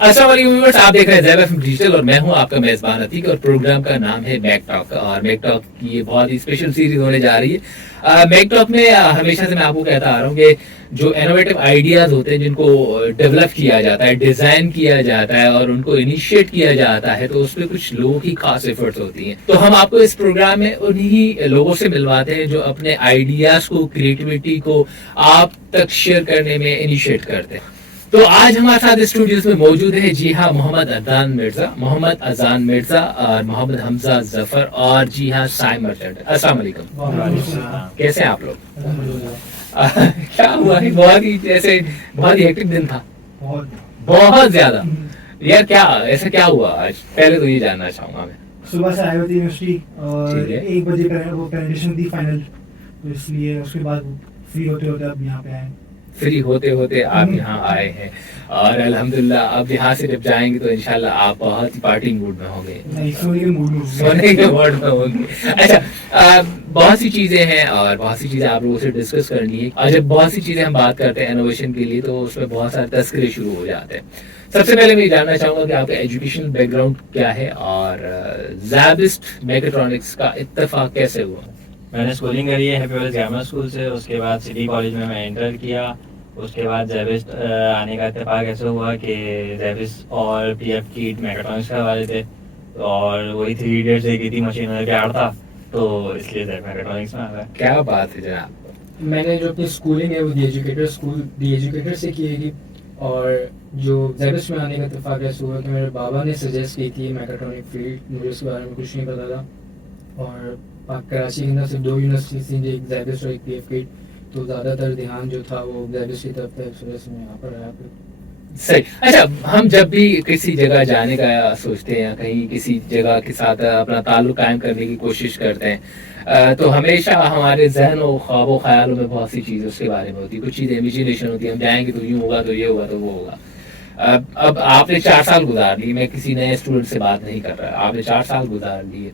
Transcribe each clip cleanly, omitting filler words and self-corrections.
अस्सलाम वालेकुम व्यूअर्स, आप देख रहे हैं ज़ेब एफएम डिजिटल और मैं हूं आपका मेजबान अतीक और प्रोग्राम का नाम है मैक टॉक। और मैक टॉक की ये बहुत ही स्पेशल सीरीज होने जा रही है। मैक टॉक में हमेशा से मैं आपको कहता आ रहा हूं कि जो इनोवेटिव आइडियाज होते हैं जिनको डेवलप किया जाता है, डिजाइन किया जाता है और उनको इनिशिएट किया जाता है, तो उसमें कुछ लोगों की खास एफर्ट्स होती हैं। तो हम आपको इस प्रोग्राम में उन्हीं लोगों से मिलवाते हैं जो अपने आइडियाज को, क्रिएटिविटी को आप तक शेयर करने में इनिशिएट करते हैं। तो आज हमारे साथ स्टूडियोज में मौजूद है, जी हाँ, मोहम्मद अजान मिर्जा और मोहम्मद हमजा जफर और जी हाँ, साइम मर्चेंट। अस्सलाम वालेकुम, कैसे हैं आप लोग? क्या हुआ है? बहुत ही जैसे बहुत ही हेक्टिक दिन था, बहुत ज्यादा। यार क्या ऐसा क्या हुआ आज? पहले तो ये जानना चाहूंगा मैं। सुबह से आए हुए थे यूनिवर्सिटी और 1 बजे वो प्रेजेंटेशन थी फाइनल, तो इसलिए उसके बाद फ्री होते होते अब यहाँ पे आए। फ्री होते होते आप यहाँ आए हैं और अल्हम्दुलिल्लाह अब यहाँ से जब जाएंगे तो इंशाल्लाह आप बहुत ही पार्टी मूड में होंगे, सोने के मूड में होंगे। अच्छा, बहुत सी चीजें हैं और बहुत सी चीजें आप लोगों से डिस्कस करनी है। और जब बहुत सी चीजें हम बात करते हैं इनोवेशन के लिए तो उसमें बहुत सारे तस्करे शुरू हो जाते हैं। सबसे पहले मैं जानना चाहूंगा कि आपका एजुकेशनल बैकग्राउंड क्या है और ज़ैबिस्ट मैकेट्रॉनिक्स का इत्तेफाक कैसे हुआ? मैंने स्कूलिंग करी है हैप्पी वेल्स ग्रामर स्कूल से, उसके बाद सिटी कॉलेज में मैं इंटर किया। उसके बाद ज़ैबिस्ट आने का इत्तेफाक ऐसे हुआ कि ज़ैबिस्ट और पीएफ की मैकेट्रॉनिक्स का वाले थे और वही 3 इडियट्स एक ही थी, मशीनरी का आड़ था, तो इसलिए मैकेट्रॉनिक्स में आ गया। क्या बात है जनाब। मैंने जो अपनी स्कूलिंग है वो दी एजुकेटर से की है। और जो ज़ैबिस्ट में आने का इत्तेफाक ऐसा हुआ कि मेरे बाबा ने सजेस्ट की थी मैकेट्रॉनिक फील्ड, मुझे उसके बारे में कुछ नहीं पता था। और कराची के अंदर सिर्फ 2 यूनिवर्सिटीज थी, एक ज़ैबिस्ट और एक पीएफ की, तो ज़्यादातर ध्यान जो था वो ज़ैबिस्ट की तरफ था, इस वजह से मैं यहाँ पर आया फिर। सही। अच्छा, हम जब भी किसी जगह जाने का सोचते हैं या कहीं किसी जगह के साथ अपना ताल्लुक कायम करने की कोशिश करते हैं तो हमेशा हमारे जहन और ख्वाबों ख्यालों में बहुत सी चीज़ें उसके बारे में होती है। कुछ चीज़ें इमेजिनेशन होती है, हम जाएंगे तो यूँ होगा, तो ये होगा, तो वो होगा। अब आपने 4 साल गुजार लिए, मैं किसी नए स्टूडेंट से बात नहीं कर रहा, आपने 4 साल गुजार लिए,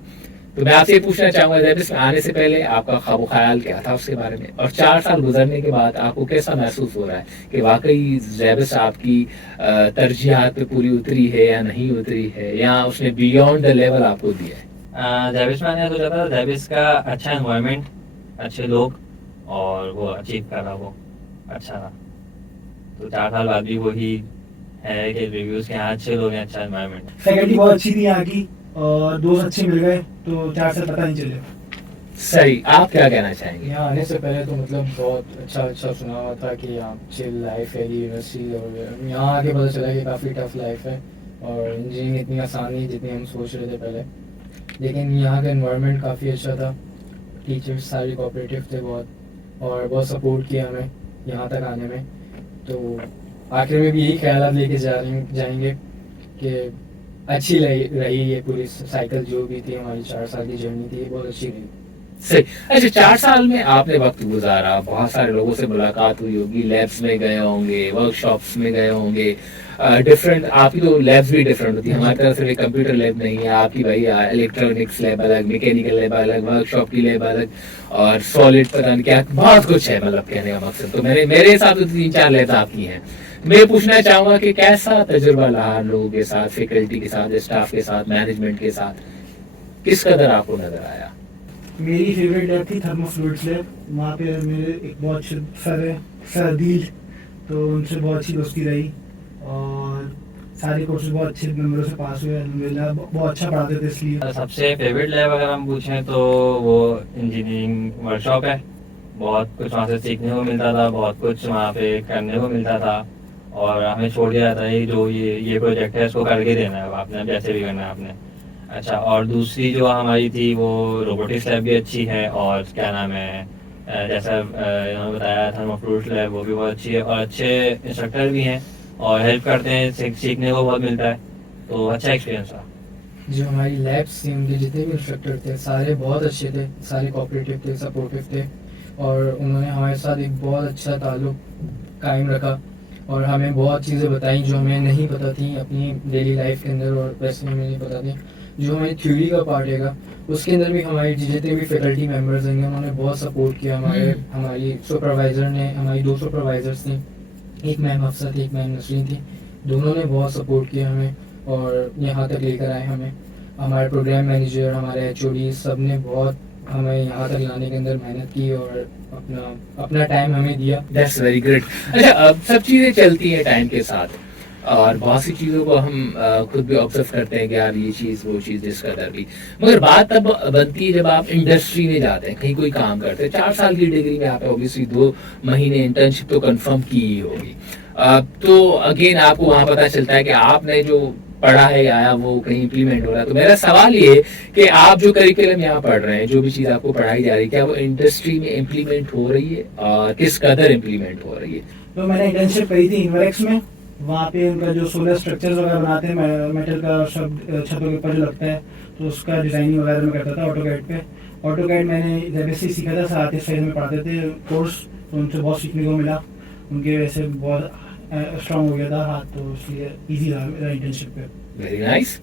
तो मैं आपसे ये पूछना चाहूंगा ज़ैबिस्ट में आने से पहले आपका ख्वाब ख्याल क्या था उसके बारे में, और 4 साल गुजरने के बाद आपको कैसा महसूस हो रहा है कि वाकई ज़ैबिस्ट आपकी तरजीहात पे पूरी उतरी है या नहीं उतरी है, या उसने बियॉन्ड द लेवल आपको दिया है? ज़ैबिस्ट में आने सोचा था, ज़ैबिस्ट का अच्छा एनवायरनमेंट, अच्छे लोग और वो अचीव कर रहा, वो अच्छा था। तो 4 साल बाद भी वही है कि रिव्यूज़ के यहाँ अच्छे लोग हैं, अच्छा एनवायरनमेंट। फैकल्टी बहुत अच्छी थी यहाँ की और दोस्त अच्छे मिल गए, तो 4 साल पता नहीं चले। सही। आप क्या कहना चाहेंगे? यहाँ आने से पहले तो मतलब बहुत अच्छा सुना हुआ था कि यहाँ चिल लाइफ है यूनिवर्सिटी, और यहाँ आके पता चला कि काफ़ी टफ लाइफ है और इंजीनियरिंग इतनी आसान नहीं जितनी हम सोच रहे थे पहले। लेकिन यहाँ का एनवायरनमेंट काफ़ी अच्छा था, टीचर्स सारे कोऑपरेटिव थे बहुत, और बहुत सपोर्ट किया हमें यहाँ तक आने में। तो आखिर में भी यही ख्याल लेके जाएंगे कि अच्छी रही ये पूरी साइकिल जो भी थी, हमारी 4 साल की जर्नी थी, ये बहुत अच्छी रही। सही। अच्छा, 4 साल में आपने वक्त गुजारा, बहुत सारे लोगों से मुलाकात हुई होगी, लैब्स में गए होंगे, वर्कशॉप्स में गए होंगे, डिफरेंट, आपकी तो लैब्स भी डिफरेंट होती है। हमारी तरफ से कंप्यूटर लैब नहीं है, आपकी भाई इलेक्ट्रॉनिक्स लैब अलग, मैकेनिकल लैब अलग, वर्कशॉप की लैब अलग, और सॉलिड पता नहीं क्या बहुत कुछ है। मतलब कहने का मकसद तो मेरे हिसाब से 3-4 लैब्स आपकी हैं। मैं पूछना चाहूंगा कि कैसा तजुर्बा रहा लोगों के साथ, फैकल्टी के साथ, स्टाफ के साथ, मैनेजमेंट के साथ, किस कदर आपको नजर आया? मेरी फेवरेट लैब थी थर्मोफ्लूइड्स लैब। वहाँ पे मेरे एक बहुत अच्छे सर है, सर अदील, तो उनसे बहुत अच्छी दोस्ती रही और सारे कोर्सेज बहुत अच्छे नंबरों से पास हुए अल्हम्दुलिल्लाह, बहुत अच्छा पढ़ाते थे। इसलिए सबसे फेवरेट लैब अगर हम पूछें तो वो इंजीनियरिंग वर्कशॉप है। बहुत कुछ वहाँ से सीखने को मिलता था, बहुत कुछ वहाँ पे करने को मिलता था, और हमें छोड़ दिया जाता है जो ये प्रोजेक्ट है इसको करके देना है, आपने जैसे भी करना है आपने। अच्छा, और दूसरी जो हमारी थी वो रोबोटिक्स लैब भी अच्छी है, और क्या नाम है, जैसा इन्होंने बताया थर्मोफ्लूइड्स लैब, वो भी बहुत अच्छी है और अच्छे इंस्ट्रक्टर भी हैं और हेल्प करते हैं, सीखने को बहुत मिलता है, तो अच्छा एक्सपीरियंस था। जो हमारी लैब्स थी उनके जितने भी इंस्ट्रक्टर थे सारे बहुत अच्छे थे, सारे कोऑपरेटिव थे, सपोर्टिव थे, और उन्होंने हमारे साथ एक बहुत अच्छा ताल्लुक कायम रखा और हमें बहुत चीज़ें बताई जो हमें नहीं पता थी अपनी डेली लाइफ के अंदर, और वैसे हमें नहीं पता थी। जो हमारी थ्योरी का पार्ट है उसके अंदर भी हमारी जितने भी फैकल्टी मेंबर्स हैं उन्होंने बहुत सपोर्ट किया। हमारी सुपरवाइज़र ने, हमारी 2 सुपरवाइज़र्स थी, एक मैम हफ्सा थी, एक मैम नसरीन थी, दोनों ने बहुत सपोर्ट किया हमें और यहाँ तक लेकर आए हमें। हमारे प्रोग्राम मैनेजर, हमारे एचओडी, सब ने बहुत हमें यहाँ तक लाने के अंदर मेहनत की और अपना टाइम हमें दिया। That's very great. अच्छा, अब सब चीज़ें चलती हैं टाइम के साथ और बहुत सी चीज़ों को हम खुद भी ऑब्जर्व करते हैं कि यार ये चीज़ वो चीज़ जिस कदर भी, मगर बात तब बनती है जब आप इंडस्ट्री में जाते हैं, कहीं कोई काम करते हैं। 4 साल की डिग्री में आपने ऑब्वियसली 2 महीने इंटर्नशिप तो कंफर्म की ही होगी। तो अगेन आपको वहाँ पता चलता है कि आपने जो पढ़ा है आया वो कहीं इम्प्लीमेंट हो रहा है। तो मेरा सवाल ये है कि आप जो करिकुलम यहाँ पढ़ रहे हैं, जो भी चीज़ आपको पढ़ाई जा रही है, क्या वो इंडस्ट्री में इम्प्लीमेंट हो रही है और किस कदर इम्प्लीमेंट हो रही है? तो मैंने इंटर्नशिप करी थी इन्वरेक्स में। वहाँ पे उनका जो सोलर स्ट्रक्चर्स वगैरह बनाते हैं, मेटल का सब छतों के ऊपर जो लगता है, तो उसका डिज़ाइनिंग वगैरह मैं करता था ऑटोकैड पे। ऑटोकैड मैंने जेबीएससी सीखा था, साथ ही फेज में पढ़ाते थे कोर्स, तो उनसे बहुत सीखने को मिला। उनके वजह से बहुत स्ट्रांग हो गया था हाथ, तो इसलिए ईजी रहा मेरा इंटर्नशिप पे। Very nice.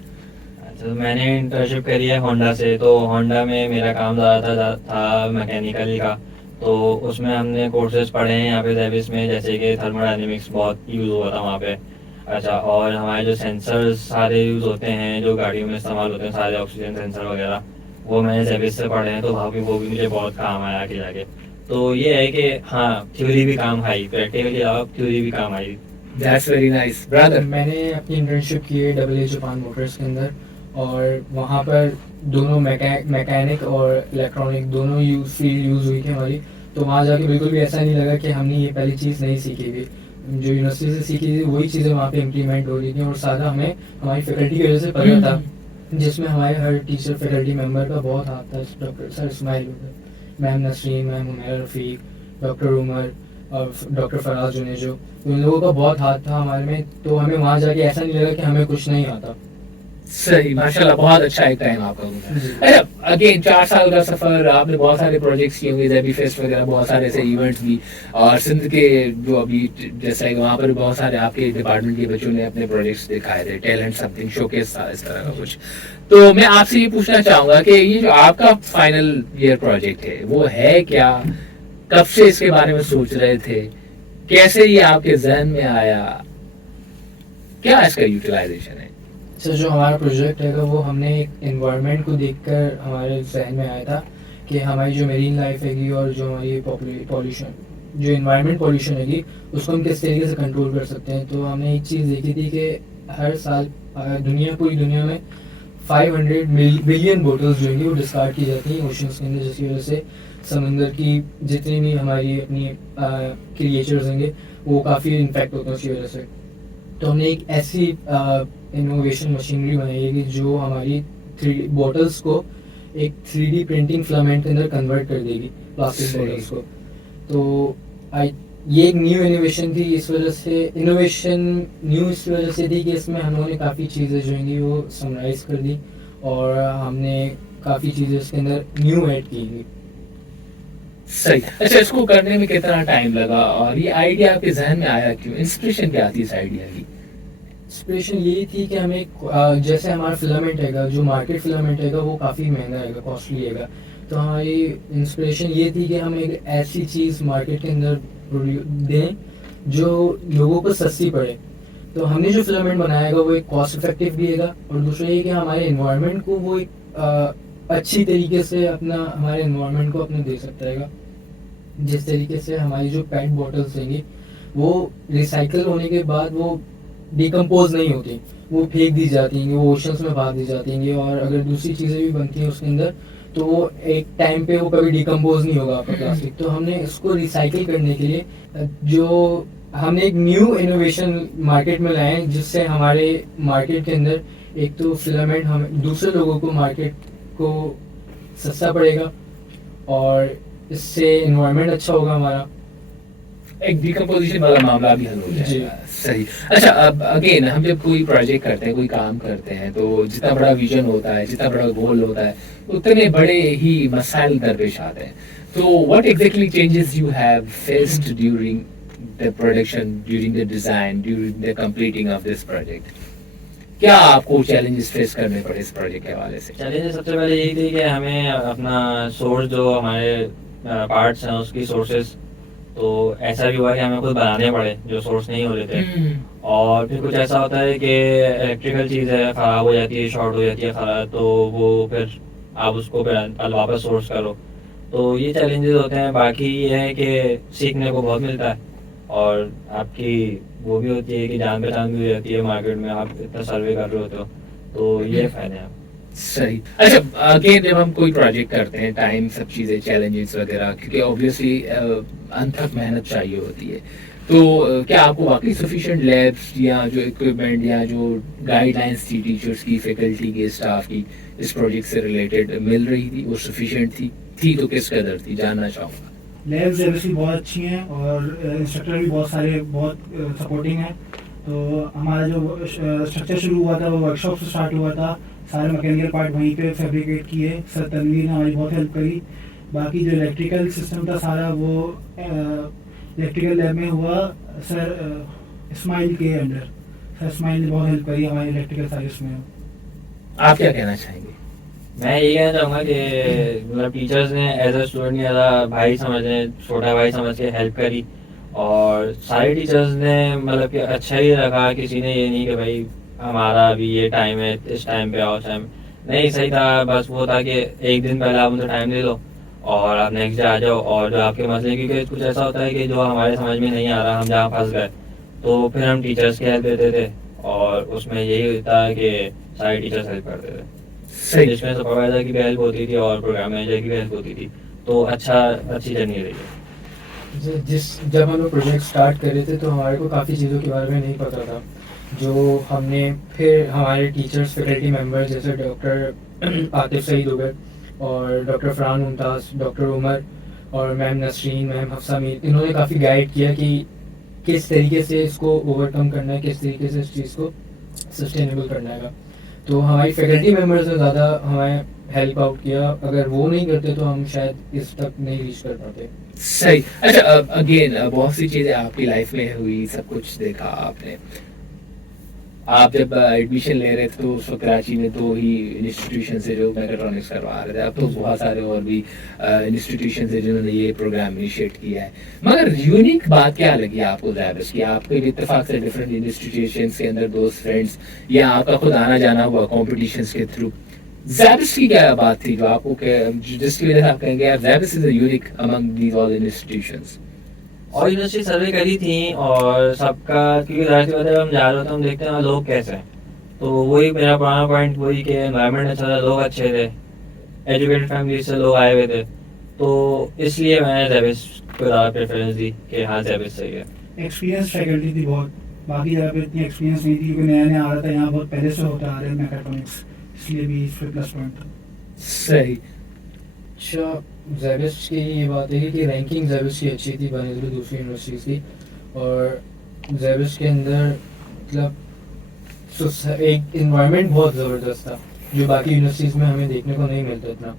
अच्छा, तो मैंने इंटर्नशिप करी है होंडा से। तो होंडा में मेरा काम ज़्यादातर था मैकेनिकल का। तो उसमें हमने कोर्सेज पढ़े हैं यहाँ पे जेबिस में, जैसे कि थर्मोडायनेमिक्स बहुत यूज़ हुआ था वहाँ पे। अच्छा, और हमारे जो सेंसर्स सारे यूज़ होते हैं जो गाड़ियों में इस्तेमाल होते हैं, सारे ऑक्सीजन सेंसर वगैरह, वो मैंने जेबिस से पढ़े हैं। तो वो भी मुझे बहुत काम आया आगे जाके। तो ये है कि हाँ, थ्योरी भी काम आई, प्रैक्टिकली अलावा थ्योरी भी काम आई। That's very nice brother. मैंने अपनी इंटर्नशिप की है डब्ल्यू जापान मोटर्स के अंदर, और वहाँ पर दोनों मैकेनिक और इलेक्ट्रॉनिक दोनों फील्ड यूज़ हुई थी हमारी। तो वहाँ जाके बिल्कुल भी ऐसा नहीं लगा कि हमने ये पहली चीज़ नहीं सीखी थी। जो यूनिवर्सिटी से सीखी थी वही चीज़ें वहाँ पे इम्प्लीमेंट हो रही थी, और सारा हमें हमारी फैकल्टी की वजह से पता था, जिसमें हमारे हर टीचर फैकल्टी मेंबर का बहुत हाथ था। Doctor sir Ismail, ma'am Nasreen, ma'am Umair Rafiq, doctor Umar और डॉक्टर फराज जुनेजो, उन लोगों का बहुत हाथ था हमारे में। तो हमें वहाँ जाके ऐसा नहीं लगा कि हमें कुछ नहीं आता। सही, माशाल्लाह, बहुत अच्छा एक टाइम आपका गुजरा। अच्छा, अगेन 4 साल का सफर, आपने बहुत सारे प्रोजेक्ट्स किए होंगे, जेबी फेस्ट वगैरह, बहुत सारे ऐसे इवेंट्स भी, और सिंध के जो अभी जैसा है वहाँ पर बहुत सारे आपके डिपार्टमेंट के बच्चों ने अपने प्रोजेक्ट्स दिखाए थे, टैलेंट समथिंग शोकेस था, इस तरह का कुछ। तो मैं आपसे ये पूछना चाहूंगा कि ये जो आपका फाइनल ईयर प्रोजेक्ट है वो है क्या, कब से इसके बारे में सोच रहे थे, कैसे ये आपके जहन में आया, क्या इसका यूटिलाइजेशन है? सर, जो हमारा प्रोजेक्ट है वो हमने एक एनवायरनमेंट को देखकर हमारे जहन में आया था कि हमारी जो मेरीन लाइफ हैगी और जो हमारी पॉल्यूशन, जो एनवायरनमेंट पॉल्यूशन हैगी, उसको हम किस तरीके से कंट्रोल कर सकते हैं। तो हमने एक चीज़ देखी थी कि हर साल पूरी दुनिया में 500 बिलियन बोटल्स जो है वो डिस्कार्ड की जाती हैं ओशंस के अंदर, जिसकी वजह से समंदर की जितनी भी हमारी अपनी क्रिएचर्स होंगे वो काफ़ी इन्फेक्ट होते हैं उसकी वजह से। तो हमने एक ऐसी इनोवेशन मशीनरी बनाई है कि जो हमारी 3D बॉटल्स को एक 3D प्रिंटिंग फिलामेंट के अंदर कन्वर्ट कर देगी, प्लास्टिक बॉटल्स को। तो ये एक न्यू इनोवेशन थी, इस वजह से इस वजह से थी कि इसमें हमने काफ़ी चीज़ें जो हैं वो समराइज कर दी, और हमने काफ़ी चीज़ें इसके अंदर न्यू ऐड की थी। सही। अच्छा, इसको करने में कितना टाइम लगा और ये आइडिया आपके जहन में आया क्यों, इंस्पिरेशन क्या थी इस आइडिया की? इंस्पिरेशन यही थी कि हमें जैसे हमारा फिलामेंट हैगा, जो मार्केट फिलामेंट हैगा वो काफ़ी महंगा हैगा, कॉस्टली हैगा। तो हमारी इंस्पिरेशन ये थी कि हम एक ऐसी चीज़ मार्केट के अंदर दें जो लोगों को सस्ती पड़े। तो हमने जो फिलामेंट बनाएगा वो एक कॉस्ट इफेक्टिव भी हैगा, और दूसरा ये कि हमारे इन्वायरमेंट को वो एक अच्छी तरीके से हमारे इन्वायरमेंट को अपने दे सकता है। जिस तरीके से हमारी जो पेट बॉटल्स होंगी वो रिसाइकल होने के बाद वो डिकम्पोज नहीं होती, वो फेंक दी जाती हैं, वो ओशंस में बहा दी जाती हैं, और अगर दूसरी चीज़ें भी बनती हैं उसके अंदर तो वो एक टाइम पे वो कभी डिकम्पोज नहीं होगा आपका प्लास्टिक। तो हमने इसको रिसाइकिल करने के लिए हमने एक न्यू इनोवेशन मार्केट में लाए हैं, जिससे हमारे मार्केट के अंदर एक तो फिलामेंट हमें दूसरे लोगों को मार्केट को सस्ता पड़ेगा, और इससे इन्वायरमेंट अच्छा होगा हमारा, एक डिकम्पोजिशन वाला मामला भी हल हो जाएगा। सही। अच्छा, अब अगेन हम जब कोई प्रोजेक्ट करते हैं, कोई काम करते हैं, तो जितना बड़ा विजन होता है, जितना बड़ा गोल होता है, उतने बड़े ही मसाइल दरपेश आते हैं। तो what exactly changes you have faced during the production, during the design, during the completing of this project? क्या आपको चैलेंजेस फेस करने पड़े इस प्रोजेक्ट के हवाले से? चैलेंजेस सबसे पहले यही थी कि हमें अपना सोर्स जो हमारे पार्ट्स हैं उसकी सोर्सेज तो ऐसा भी हुआ कि हमें खुद बनाने पड़े जो सोर्स नहीं हो रहे थे। हम्म, और फिर कुछ ऐसा होता है कि इलेक्ट्रिकल चीज़ है, ख़राब हो जाती है, शॉर्ट हो जाती है ख़राब, तो वो फिर आप उसको फिर वापस सोर्स करो। तो ये चैलेंजेस होते हैं। बाकी ये है कि सीखने को बहुत मिलता है, और आपकी वो भी होती है कि जान पहचान भी हो जाती है मार्केट में, आप इतना सर्वे कर रहे होते हो, तो ये फ़ायदे हैं। सही। अच्छा, अगेन जब हम कोई प्रोजेक्ट करते हैं, टाइम, सब चीज़ें, चैलेंजेस वगैरह, क्योंकि ऑब्वियसली अनथक मेहनत चाहिए होती है, तो क्या आपको वाकई सफिशिएंट लैब्स या जो इक्विपमेंट या जो गाइडलाइंस थी टीचर्स की, फैकल्टी के, स्टाफ की इस प्रोजेक्ट से रिलेटेड मिल रही थी, वो सफिशिएंट थी तो किस कदर थी, जानना चाहूँगा। लैब्स ऑब्वियसली बहुत अच्छी हैं और इंस्ट्रक्टर भी बहुत सारे बहुत सपोर्टिंग हैं। तो हमारा जो स्ट्रक्चर शुरू हुआ था वो वर्कशॉप से स्टार्ट हुआ था। सारे मैकेनिकल पार्ट वहीं पे फैब्रिकेट किए, सर तनवीर ने हमारी बहुत हेल्प करी। बाकी जो इलेक्ट्रिकल सिस्टम था सारा वो इलेक्ट्रिकल लैब में हुआ सर इस्माइल के अंडर। सर इस्माइल ने बहुत हेल्प करी हमारी इलेक्ट्रिकल साइंस में। आप क्या कहना चाहेंगे? मैं ये कहना चाहूँगा कि मतलब टीचर्स ने as a student as a भाई समझे, छोटा भाई समझ के हेल्प करी, और सारे टीचर्स ने मतलब कि अच्छा ही रखा। किसी ने ये नहीं कि भाई हमारा अभी ये टाइम है, इस टाइम पे आओ, टाइम नहीं, सही था। बस वो था कि एक दिन पहले आप उनको टाइम दे दो और आप नेक्स्ट डे आ जाओ, और जो आपके मसले, क्योंकि कुछ ऐसा होता है कि जो हमारे समझ में नहीं आ रहा, हम जहाँ फंस गए, तो फिर हम टीचर्स की हेल्प लेते थे, और उसमें यही होता है कि सारे टीचर्स हेल्प करते थे, सही। जिसमें सुपरवाइजर की भी हेल्प होती थी और प्रोग्राम मैनेजर की भी हेल्प होती थी। तो अच्छी जर्नी रही है। जब हम लोग प्रोजेक्ट स्टार्ट कर रहे थे तो हमारे को काफ़ी चीज़ों के बारे में नहीं पता था, जो हमने फिर हमारे टीचर्स, फैकल्टी मेंबर्स जैसे डॉक्टर आतिफ सईद हो गए और डॉक्टर फरहान मुमताज़, डॉक्टर उमर और मैम नसरीन, मैम हफ्सा मीर, इन्होंने काफ़ी गाइड किया कि किस तरीके से इसको ओवरकम करना है, किस तरीके से इस चीज़ को सस्टेनेबल करना है। तो हमारी फैकल्टी मेंबर्स ने ज़्यादा हमें हेल्प आउट किया। अगर वो नहीं करते तो हम शायद इस तक नहीं रीच कर पाते। सही। अच्छा, अगेन बहुत सी चीज़ें आपकी लाइफ में हुई, सब कुछ देखा आपने। आप जब एडमिशन ले रहे थे तो उस वक्त कराची में 2 ही इंस्टीट्यूशन से जो मैकेट्रॉनिक्स करवा रहे थे, अब तो बहुत सारे और भी इंस्टीट्यूशन से जिन्होंने ये प्रोग्राम इनिशिएट किया है। मगर यूनिक बात क्या लगी आपको ज़ैबिस की? आपके भी इत्तेफाक से डिफरेंट इंस्टीट्यूशन के अंदर दोस्त, फ्रेंड्स, या आपका खुद आना जाना हुआ कॉम्पिटिशन्स के थ्रू, ज़ैबिस की क्या बात थी जो आपको जिसकी वजह से आप कहेंगे यार SZABIST is a unique among these all institutions? और यूनिवर्सिटी सर्वे करी थी, और सबका, क्योंकि जाहिर सी बात है हम जा रहे होते हैं, हम देखते हैं लोग कैसे हैं, तो वही मेरा पुराना पॉइंट वही कि एनवायरनमेंट अच्छा था, लोग अच्छे थे, एजुकेटेड फैमिली से लोग आए हुए थे, तो इसलिए मैंने ज़ैबिस को ज़्यादा प्रेफरेंस दी कि हाँ ज़ैबिस सही है। एक्सपीरियंस फैकल्टी थी बहुत, बाकी जगह पे इतनी एक्सपीरियंस नहीं थी क्योंकि नया नया आ रहा था, यहाँ बहुत पहले से होता आ रहा है मैकेट्रॉनिक्स, इसलिए भी इस पे प्लस पॉइंट था। सही। अच्छा, ज़ैबिस की ये बात है कि रैंकिंग ज़ैबिस की अच्छी थी बनस्बत दूसरी यूनिवर्सिटीज़ की, और ज़ैबिस के अंदर मतलब एक इन्वायरमेंट बहुत ज़बरदस्त था जो बाकी यूनिवर्सिटीज़ में हमें देखने को नहीं मिलता इतना।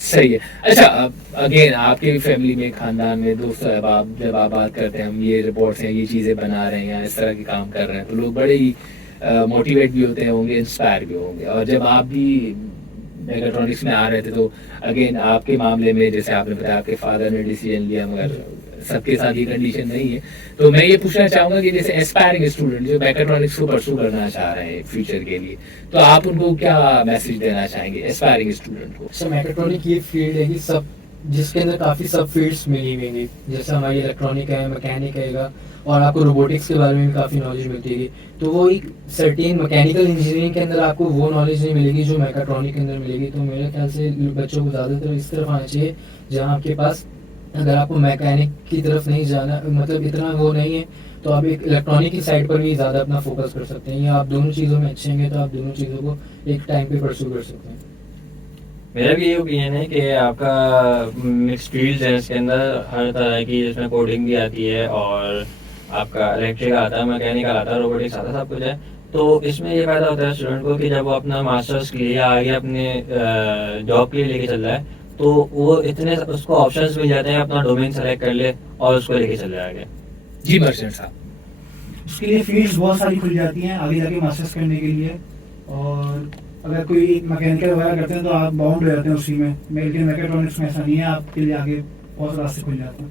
सही है। अच्छा, अगेन आपके फैमिली में, खानदान में, दोस्तों, जब आप बात करते हैं, हम ये रिपोर्ट्स हैं, ये चीज़ें बना रहे हैं या इस तरह के काम कर रहे हैं, तो लोग बड़े ही मोटिवेट भी होते होंगे, इंस्पायर भी होंगे। और जब आप भी मैकेट्रॉनिक्स में आ रहे थे तो अगेन आपके मामले में जैसे आपने बताया आपके फादर ने डिसीजन लिया, मगर सबके साथ ये कंडीशन नहीं है, तो मैं ये पूछना चाहूँगा कि जैसे एस्पायरिंग स्टूडेंट जो मैकेट्रॉनिक्स को परसू करना चाह रहे हैं फ्यूचर के लिए, तो आप उनको क्या मैसेज देना चाहेंगे एस्पायरिंग स्टूडेंट को? सर, मैकेट्रॉनिक ये फील्ड है कि सब जिसके अंदर काफ़ी सब फील्ड्स मिली हुई हैं, जैसे हमारी इलेक्ट्रॉनिक है, मैकेनिक है, और आपको रोबोटिक्स के बारे में भी काफ़ी नॉलेज मिलती है। तो वो एक सर्टेन मैकेनिकल इंजीनियरिंग के अंदर आपको वो नॉलेज नहीं मिलेगी जो मैकेट्रॉनिक के अंदर मिलेगी। तो मेरे ख्याल से बच्चों को ज़्यादातर इस तरफ आना चाहिए जहाँ आपके पास, अगर आपको मैकेनिक की तरफ नहीं जाना, मतलब इतना वो नहीं है, तो आप एक इलेक्ट्रॉनिक की साइड पर भी ज़्यादा अपना फोकस कर सकते हैं, या आप दोनों चीज़ों में अच्छे होंगे तो आप दोनों चीज़ों को एक टाइम पे परस्यू कर सकते हैं। मेरा भी ये ओपिनियन है कि आपका मिक्स फील्ड है, इसके अंदर हर तरह की, जिसमें कोडिंग भी आती है और आपका इलेक्ट्रिक आता है, मैकेनिकल आता है, रोबोटिक्स आता है, सब कुछ है। तो इसमें ये फ़ायदा होता है स्टूडेंट को कि जब वो अपना मास्टर्स के लिए आगे अपने जॉब के लिए लेके चल रहा है, तो वो इतने उसको ऑप्शंस मिल जाते हैं, अपना डोमेन सेलेक्ट कर ले और उसको लेके चल जाए आगे। जी मर्चेंट साहब। उसके लिए फील्ड्स बहुत सारी खुल जाती हैं आगे जाके मास्टर्स करने के लिए, और अगर कोई मैकेनिकल वगैरह करते हैं तो आप बाउंड हो जाते हैं उसी में, लेकिन मैकेट्रॉनिक्स में ऐसा नहीं है, आपके लिए आगे बहुत रास्ते खुल जाते हैं।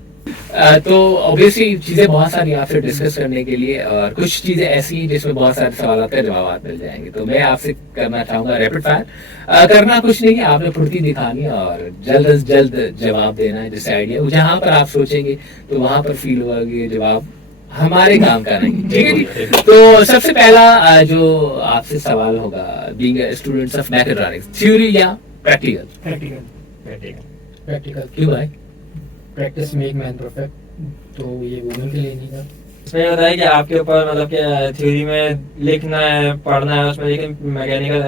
तो ऑब्वियसली चीजें बहुत सारी आपसे डिस्कस करने के लिए, और कुछ चीजें ऐसी हैं जिसमें बहुत सारे सवालों का जवाब मिल जाएंगे। तो मैं आपसे करना चाहूंगा रैपिड फायर। करना कुछ नहीं है, आपने फुर्ती दिखानी है और जल्द से जल्द जवाब देना है। जैसे आइडिया जहां पर आप सोचेंगे तो वहां पर फील होगा कि ये जवाब हमारे काम का नहीं। ठीक है जी। तो सबसे पहला जो आपसे सवाल होगा, being students of mechatronics, theory या प्रैक्टिकल? प्रैक्टिकल। प्रैक्टिकल। क्यों भाई? प्रैक्टिस मेक मैन परफेक्ट, तो ये वुमेन के लिए नहीं था। इसमें होता है कि आपके ऊपर मतलब कि थ्योरी में लिखना है, पढ़ना है उसमें, लेकिन मैकेनिकल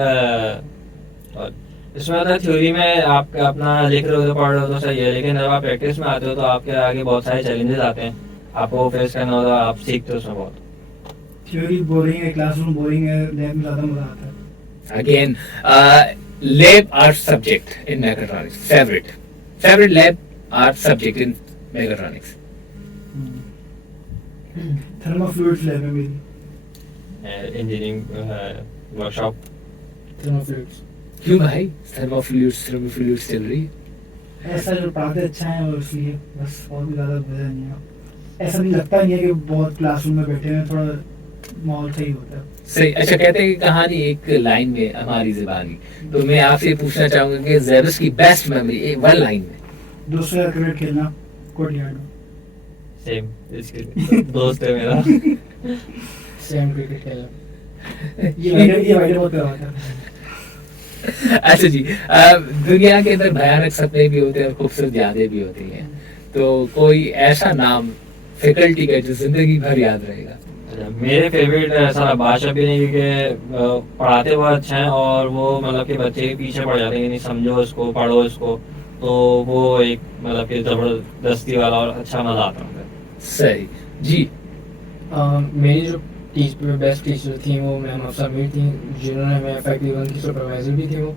और इसमें होता है थ्योरी में आप अपना लिख रहे हो तो पढ़ रहे हो तो सही है, लेकिन जब आप प्रैक्टिस में आते हो तो आपके आगे बहुत सारे चैलेंजेस आते हैं, आपको फेस करना होता है, आप सीखते हो उसमें बहुत। थ्योरी बोरिंग है, क्लासरूम बोरिंग है, लैब में ज़्यादा मज़ा आता है। Again, lab art subject in mechatronics. Favorite lab art subject in mechatronics. Thermofluids lab है मेरी। Engineering workshop. थर्मोफ्लूइड्स। क्यों भाई? थर्मोफ्लूइड्स चल रही है। ऐसा जो पढ़ाते अच्छा है और इसलिए बस, और भी ज़्यादा वजह नहीं है। ऐसा नहीं लगता नहीं है कि बहुत क्लासरूम में बैठे हैं, थोड़ा माहौल सही होता है। सही। अच्छा, कहते हैं कि कहानी एक लाइन में हमारी ज़बानी। तो मैं आपसे पूछना चाहूंगा कि ज़ेबस की बेस्ट मेमोरी एक वन लाइन में। दोस्तों का क्रिकेट खेलना कोर्टयार्ड में। सेम, इसके दोस्त है मेरा। सेम क्रिकेट खेला। ये वाइडर बहुत करवाता है। अच्छा जी, दुनिया के अंदर भयानक सपने भी होते हैं और खूबसूरत यादें भी होती हैं। तो कोई ऐसा नाम फैकल्टी का जो जिंदगी भर याद रहेगा? मेरे फेवरेट ऐसा बादशाह भी नहीं, क्योंकि पढ़ाते बहुत अच्छा है और वो मतलब कि बच्चे के पीछे पड़ जाते हैं, नहीं समझो इसको, पढ़ो इसको, तो वो एक मतलब कि जबरदस्ती वाला और अच्छा मजा आता है। सही जी। मेरी जो बेस्ट टीचर थी वो मैम अफसा मीर थी, जिन्होंने मैं FIP1 की सुपरवाइज़र भी थी वो।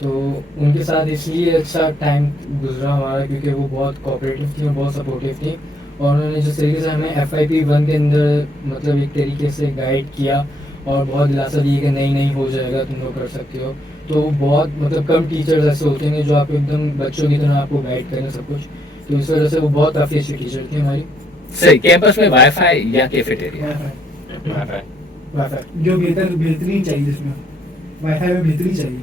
तो उनके साथ इसलिए अच्छा टाइम गुजरा हमारा क्योंकि वो बहुत कोऑपरेटिव थी और बहुत सपोर्टिव थी, और उन्होंने जिस तरीके से हमें FIP1 के अंदर मतलब एक तरीके से गाइड किया और बहुत दिलासा दिया कि नहीं हो जाएगा, तुम लोग कर सकते हो। तो बहुत मतलब कम टीचर्स ऐसे होते हैं जो आपको एकदम बच्चों की तरह आपको गाइड करें सब कुछ, तो इस वजह से वो बहुत काफ़ी अच्छी टीचर थी हमारी। सही। कैंपस में वाईफाई या कैफेटेरिया? जो बेहतरीन चाहिए, जिसमें वाईफाई में बेहतरीन चाहिए।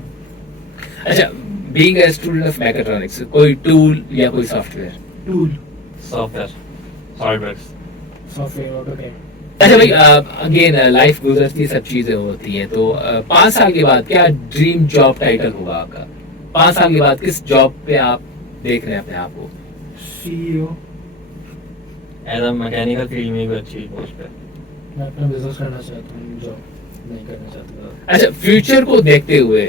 अच्छा, being a student of mechatronics, कोई टूल या कोई software? Tool software, SolidWorks. Software, AutoCAD. अच्छा भाई, अगेन लाइफ गुजरती सब चीजें होती हैं, तो 5 साल के बाद क्या ड्रीम जॉब टाइटल होगा आपका? 5 साल के बाद किस जॉब पे आप देख रहे हैं अपने आप को? CEO। As a mechanical field में भी अच्छी पोस्ट पे। मैं अपना बिजनेस करना चाहता हूँ, जॉब नहीं करना चाहता। अच्छा, फ्यूचर को देखते हुए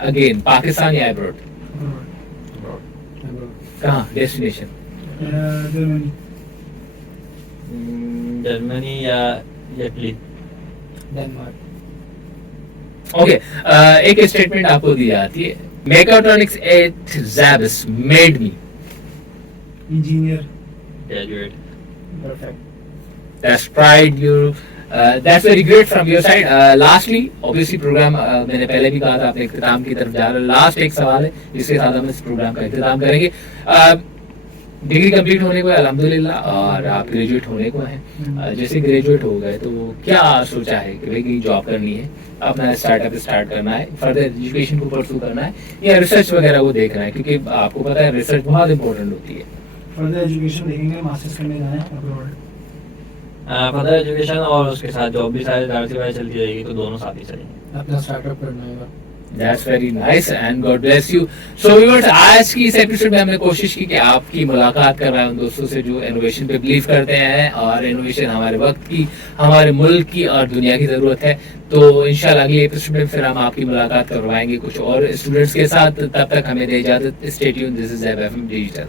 अगेन पाकिस्तान या अब्रॉड? कहाँ डेस्टिनेशन? जर्मनी। जर्मनी या इटली। डेनमार्क। ओके, एक स्टेटमेंट आपको दी जाती है, mechatronics at SZABIST made me engineer. Graduate. Perfect. that's pride you that's very great from your side. Lastly, obviously programme मैंने पहले भी कहा था अपने इख्तिताम की तरफ जा रहा है। लास्ट एक सवाल है जिसके साथ हम इस प्रोग्राम का इख्तिताम करेंगे। डिग्री कंप्लीट होने को है अल्हम्दुलिल्लाह, और आप ग्रेजुएट होने को हैं। जैसे ग्रेजुएट हो गए तो क्या सोचा है कि भाई कहीं जॉब करनी है, अपना स्टार्टअप स्टार्ट करना है, फर्दर एजुकेशन को परसू करना है, या रिसर्च वगैरह को देखना है? क्योंकि आपको पता है रिसर्च बहुत इंपॉर्टेंट होती है। फर्दर एजुकेशन देखेंगे, मास्टर्स करने जाना है अब्रॉड। फर्दर एजुकेशन और उसके साथ जॉब भी सारी चलती रहेगी, तो दोनों साथ ही चलेंगे। अपना स्टार्टअप करना है। That's very nice and God bless you. So viewers, आज की इस एपिसोड में हमने कोशिश की कि आपकी मुलाकात करवाएं उन दोस्तों से जो इनोवेशन पे बिलीव करते हैं, और इनोवेशन हमारे वक्त की, हमारे मुल्क की और दुनिया की ज़रूरत है। तो इंशाल्लाह अगले एपिसोड में फिर हम आपकी मुलाकात करवाएंगे कुछ और स्टूडेंट्स के साथ। तब तक हमें दे इजाज़त। Stay tuned, this is ZEB FM digital.